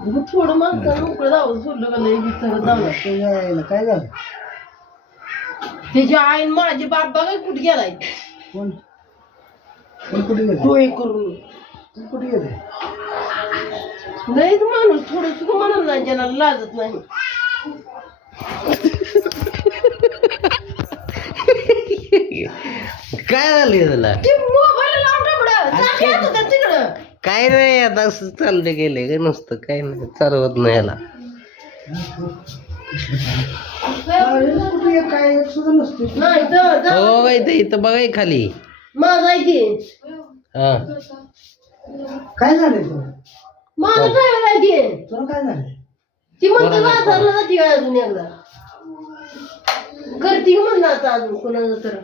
मग थोडं माणसानं मोकळं जावं सोडलं का लई विचारत जाणार. यायला काय झालं? त्याची आई आणि माझे बाप बघा कुठे गेलाय. कोण कोण कुठे गेले? डोळे करून कोण कुठे गेले? लईच माणूस थोडं सुद्धा म्हणाल नाही ज्याला लाजत नाही. काय झालं तुला? ती मोबाईल लावून ठेवलं. जा की आता त्या तिकडं. काय नाही आता असं चाललं गेले का नुसतं काय नाही चालवत नाही याला. कुठे एक काय एक सुद्धा नसते. नाही तर जा. हो इथं इथं बघा हे खाली. माझं आहे की. हा काय झालंय तुला? माझं काय आहे की. तुला काय झालंय? ती म्हणते बाजारला जाते काय अजून एकदा. करते म्हणलं आता अजून कोणाचं तर.